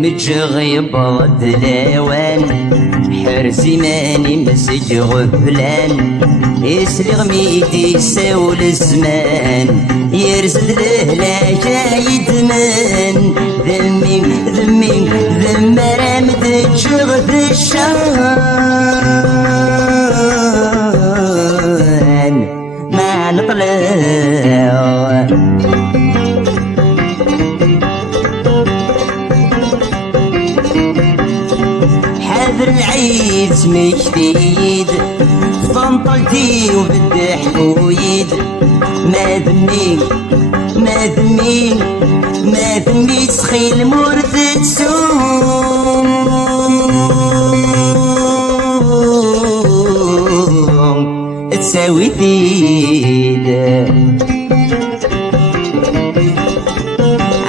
متجغيب الدلاوان حرزي ماني مسج غفلان يسلغ ميدي يساول الزمان يرزد له لا جايد من ذمي ذمي ذم رامد تشغف الشان ما نطلع العيد مجديد فنطلتي وبدي حويد ما ذمي ما ذمي ما ذمي سخيل مورد تسوم تساوي تيد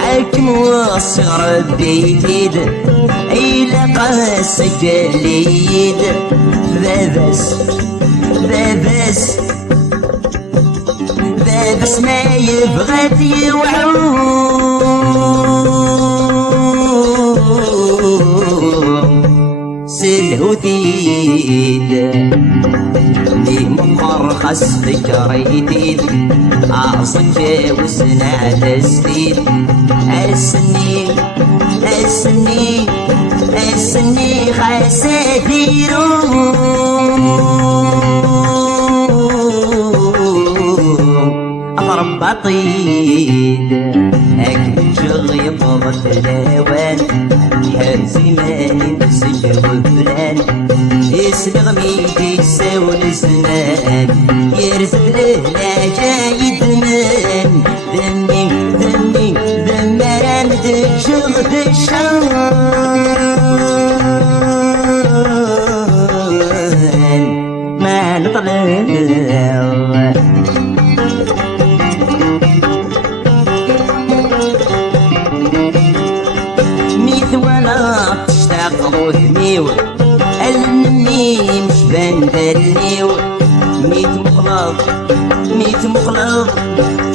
عالكم والصغر بيتيد إلا قاسك الليد بابس بابس بابس ما يبغى يوعوم سلهو تيد لي مقرخص فكريتيد عصك وسنع تسديد السنين السنين السني خسافيرو أضرب بطيد أكل شغي فضت الهوان حرزي ماني مسج وفلان يسلغ ميدي يساول الزمان يرزق له لا جايد من ذمي ذمي ذم رامد شغف الشان ما نطلع ميت ولا تشتاق ضميو النمي مش بندليو ميت مقلب ميت مقلب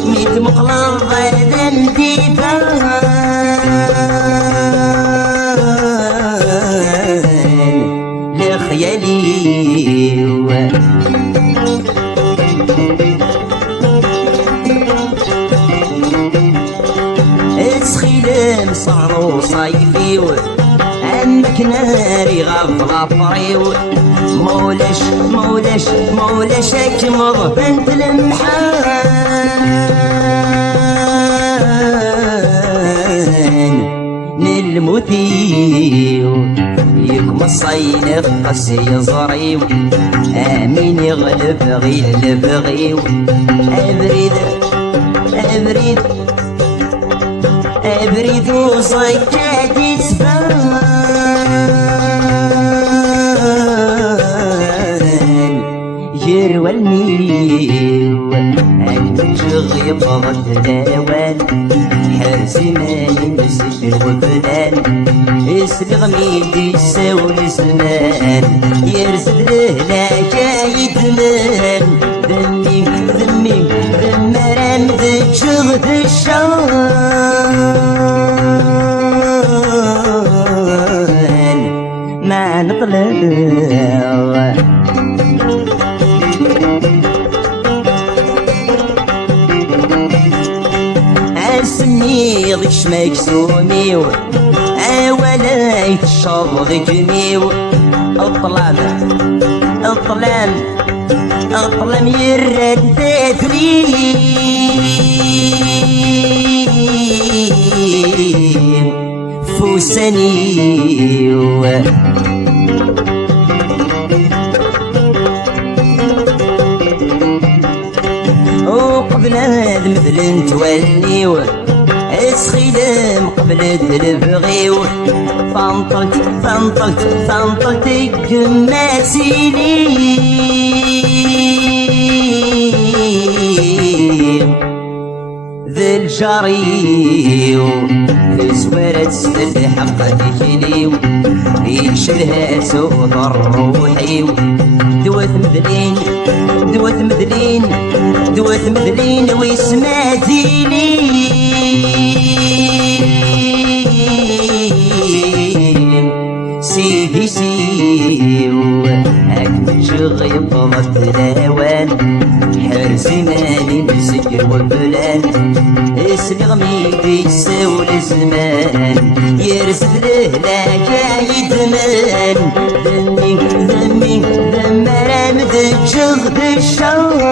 ميت مقلب هذا الديفان لخيالي اسخيلم صعرو صيفي عمك ناري غفري مولاش مولاش مولاش اكمض بنت المحان نلموتيو يكمص ينفس يزريو امين يغلب غيلب غيو ابريد ابريد ابريد وصكاتي تسبان يروى الميو المتشغي فضت الاوان حرزي ماني مسك الغفلان يسلغ ميدي يساول الزمان يرزق له لا جايد من ذمي ذمي ذم رامد تشغف الشان ما نطلع اسمي ضيش مكسوميو اولا يتشرض جميو الطلال الطلال الطلال يرد تثرين فوسانيو وقبل هذا مثل نتوليو اسخيلم قبل البغيو فانطلت فانطلت فانطلت الجماسيلي ذي الجريو في زوارة ستة حقة كيليو يشلها سوض الروحيو دوث مذلين دوث مدلين دوث مدلين ويسمع زينين سيدي سيو هاك شغي طمت الاوان حرزي مالي مسكر وبلان اسمي غميدي يساول الزمان يرسل له لا جاي دمان ذمي ذمي ذم رامد جغد الشوق